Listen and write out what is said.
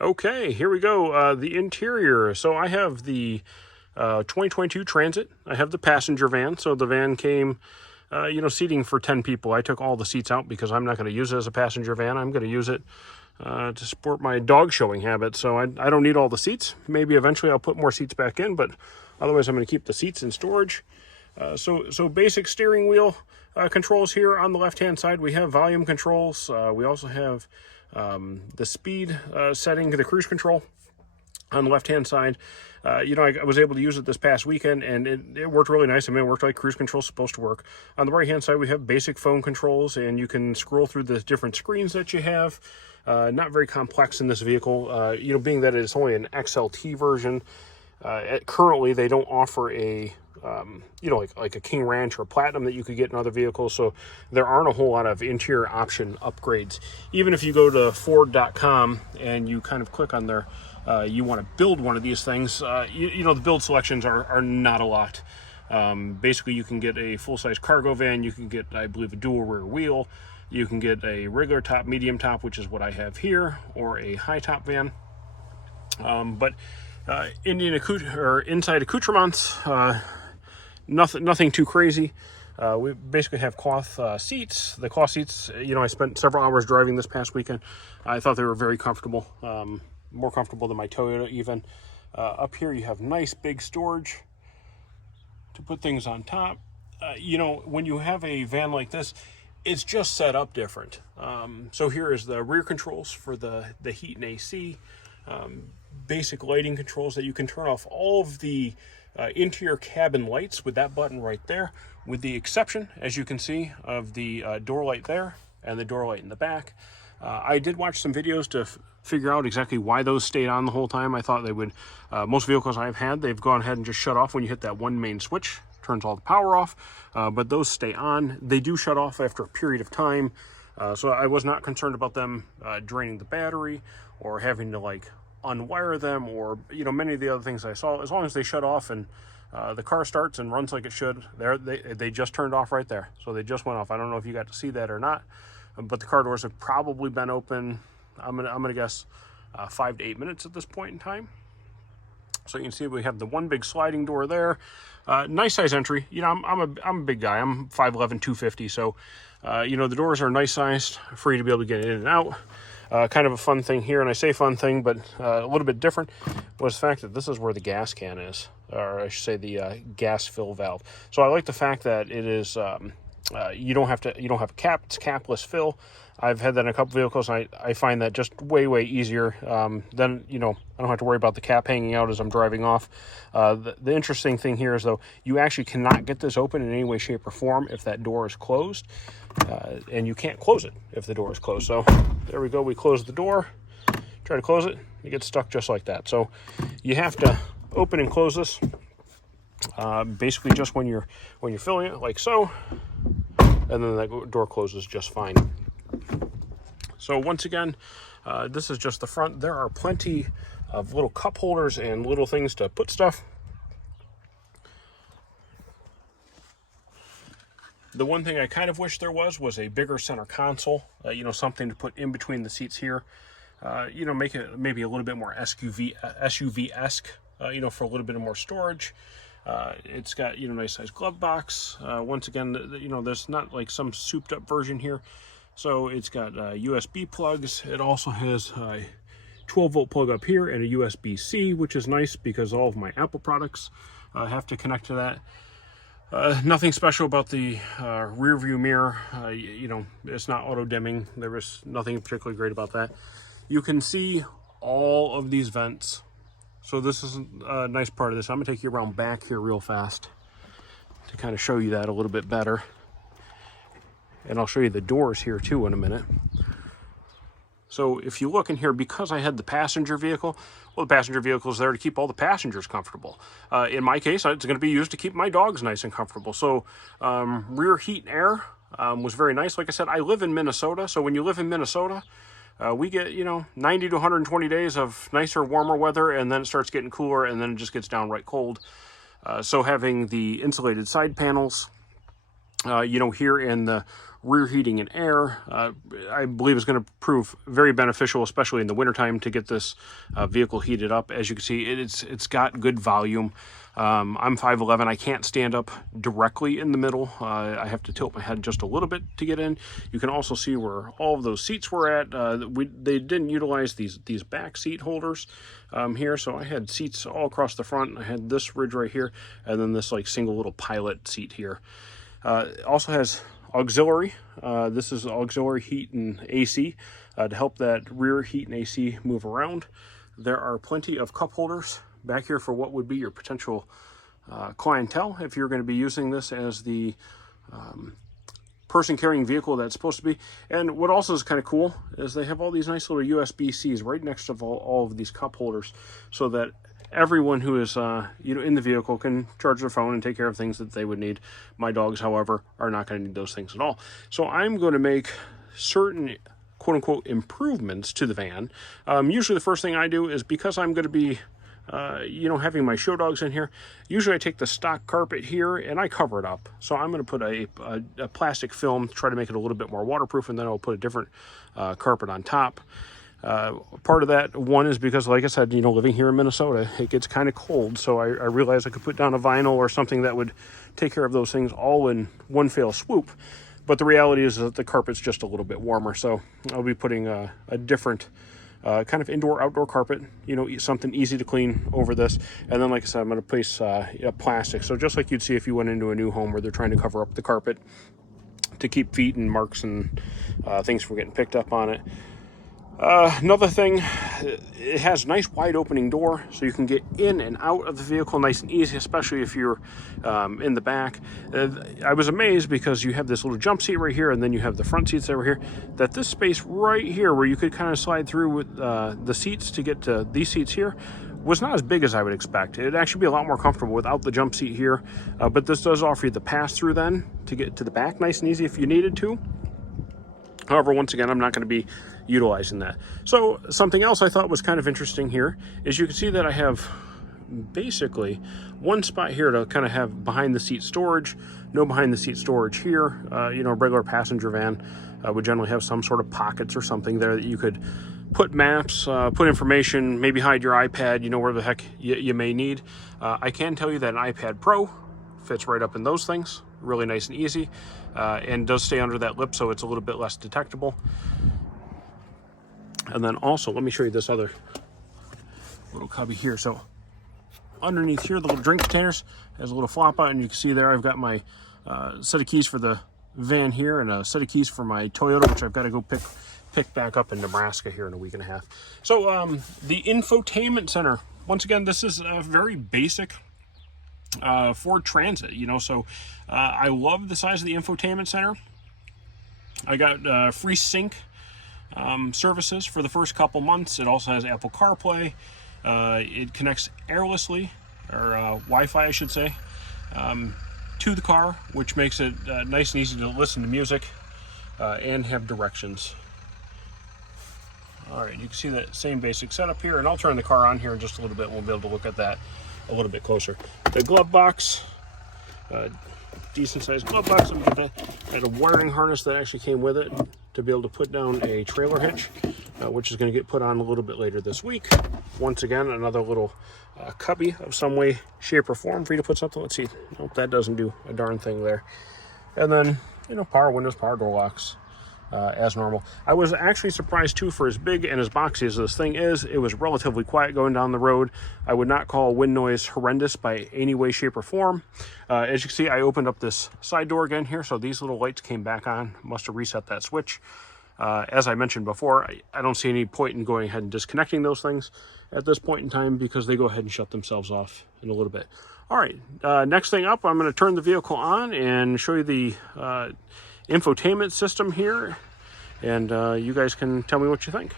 Okay, here we go. The interior. So I have the 2022 Transit. I have the passenger van. So the van came, seating for 10 people. I took all the seats out because I'm not going to use it as a passenger van. I'm going to use it to support my dog showing habit. So I don't need all the seats. Maybe eventually I'll put more seats back in, but otherwise I'm going to keep the seats in storage. So basic steering wheel controls here on the left-hand side. We have volume controls. We also have the speed setting, the cruise control on the left-hand side. I was able to use it this past weekend, and it worked really nice. I mean, it worked like cruise control is supposed to work. On the right-hand side, we have basic phone controls, and you can scroll through the different screens that you have. Not very complex in this vehicle, being that it's only an XLT version. Currently, they don't offer a like a King Ranch or Platinum that you could get in other vehicles. So there aren't a whole lot of interior option upgrades. Even if you go to Ford.com and you kind of click on there, you want to build one of these things, the build selections are not a lot. Basically, you can get a full-size cargo van. You can get, I believe, a dual rear wheel. You can get a regular top, medium top, which is what I have here, or a high top van. But inside accoutrements, nothing too crazy. We basically have cloth seats. The cloth seats, I spent several hours driving this past weekend. I thought they were very comfortable, more comfortable than my Toyota even. Up here you have nice big storage to put things on top. When you have a van like this, it's just set up different. So here is the rear controls for the heat and AC. Basic lighting controls that you can turn off all of the interior cabin lights with that button right there, with the exception, as you can see, of the door light there and the door light in the back. I did watch some videos to figure out exactly why those stayed on the whole time. I thought they would. Most vehicles I've had, they've gone ahead and just shut off when you hit that one main switch, turns all the power off, but those stay on. They do shut off after a period of time, so I was not concerned about them draining the battery or having to unwire them, or many of the other things I saw. As long as they shut off and the car starts and runs like it should, they just turned off right there. So they just went off. I don't know if you got to see that or not, but the car doors have probably been open, I'm gonna guess 5 to 8 minutes at this point in time. So you can see we have the one big sliding door there. Nice size entry. I'm a big guy. I'm 5'11", 250. So the doors are nice sized for you to be able to get in and out. Kind of a fun thing here, and I say fun thing, but a little bit different, was the fact that this is where the gas can is, or I should say the gas fill valve. So I like the fact that it is, you don't have a cap, it's capless fill. I've had that in a couple vehicles, and I find that just way easier. Then, I don't have to worry about the cap hanging out as I'm driving off. The interesting thing here is, though, you actually cannot get this open in any way, shape, or form if that door is closed. And you can't close it if the door is closed. So there we go. We close the door, try to close it, you get stuck just like that. So you have to open and close this basically just when you're filling it, like so, and then that door closes just fine. So once again, this is just the front. There are plenty of little cup holders and little things to put stuff. The one thing I kind of wish there was a bigger center console, something to put in between the seats here. Make it maybe a little bit more SUV-esque, for a little bit more storage. It's got, nice size glove box. Once again, there's not like some souped up version here. So it's got USB plugs. It also has a 12-volt plug up here and a USB-C, which is nice because all of my Apple products have to connect to that. Nothing special about the rear view mirror. It's not auto dimming. There was nothing particularly great about that. You can see all of these vents. So this is a nice part of this. I'm gonna take you around back here real fast to kind of show you that a little bit better. And I'll show you the doors here too in a minute. So if you look in here, because I had the passenger vehicle, well, the passenger vehicle is there to keep all the passengers comfortable. In my case, it's going to be used to keep my dogs nice and comfortable. So rear heat and air was very nice. Like I said, I live in Minnesota. So when you live in Minnesota, we get, 90 to 120 days of nicer, warmer weather, and then it starts getting cooler, and then it just gets downright cold. So having the insulated side panels, here in the rear heating and air. I believe is going to prove very beneficial, especially in the wintertime, to get this vehicle heated up. As you can see, it's got good volume. I'm 5'11". I can't stand up directly in the middle. I have to tilt my head just a little bit to get in. You can also see where all of those seats were at. They didn't utilize these back seat holders here, so I had seats all across the front. I had this ridge right here, and then this like single little pilot seat here. It also has auxiliary. This is auxiliary heat and AC to help that rear heat and AC move around. There are plenty of cup holders back here for what would be your potential clientele if you're going to be using this as the person carrying vehicle that's supposed to be. And what also is kind of cool is they have all these nice little USB-Cs right next to all of these cup holders, so that everyone who is in the vehicle can charge their phone and take care of things that they would need. My dogs, however, are not going to need those things at all. So I'm going to make certain quote-unquote improvements to the van. Usually the first thing I do is, because I'm going to be having my show dogs in here, usually I take the stock carpet here and I cover it up. So I'm going to put a plastic film to try to make it a little bit more waterproof, and then I'll put a different carpet on top. Part of that, one, is because, like I said, living here in Minnesota, it gets kind of cold. So I realized I could put down a vinyl or something that would take care of those things all in one fell swoop. But the reality is that the carpet's just a little bit warmer. So I'll be putting a different kind of indoor-outdoor carpet, something easy to clean over this. And then, like I said, I'm going to place plastic. So just like you'd see if you went into a new home where they're trying to cover up the carpet to keep feet and marks and things from getting picked up on it. Another thing, it has a nice wide opening door, so you can get in and out of the vehicle nice and easy, especially if you're in the back. I was amazed, because you have this little jump seat right here, and then you have the front seats over here, that this space right here where you could kind of slide through with the seats to get to these seats here was not as big as I would expect. It'd actually be a lot more comfortable without the jump seat here, but this does offer you the pass-through then to get to the back nice and easy if you needed to. However, once again, I'm not going to be utilizing that. So something else I thought was kind of interesting here is you can see that I have basically one spot here to kind of have behind the seat storage. No behind the seat storage here. A regular passenger van would generally have some sort of pockets or something there that you could put maps, put information, maybe hide your iPad, where the heck you may need. I can tell you that an iPad Pro fits right up in those things, really nice and easy, and does stay under that lip, so it's a little bit less detectable. And then also, let me show you this other little cubby here. So underneath here, the little drink containers has a little flop out, and you can see there I've got my set of keys for the van here, and a set of keys for my Toyota, which I've got to go pick back up in Nebraska here in a week and a half. So the infotainment center, once again, this is a very basic Ford Transit, so I love the size of the infotainment center. I got free sync services for the first couple months. It also has Apple CarPlay. It connects airlessly, or Wi-Fi I should say, to the car, which makes it nice and easy to listen to music and have directions. All right, you can see that same basic setup here, and I'll turn the car on here in just a little bit, and we'll be able to look at that a little bit closer. The glove box, decent sized glove box. I had a wiring harness that actually came with it to be able to put down a trailer hitch, which is going to get put on a little bit later this week. Once again, another little cubby of some way, shape, or form for you to put something. Let's see. Nope, that doesn't do a darn thing there. And then, power windows, power door locks. As normal. I was actually surprised too, for as big and as boxy as this thing is, it was relatively quiet going down the road. I would not call wind noise horrendous by any way, shape, or form. As you can see, I opened up this side door again here, so these little lights came back on. Must have reset that switch. As I mentioned before, I don't see any point in going ahead and disconnecting those things at this point in time, because they go ahead and shut themselves off in a little bit. All right, next thing up, I'm going to turn the vehicle on and show you the infotainment system here, and you guys can tell me what you think.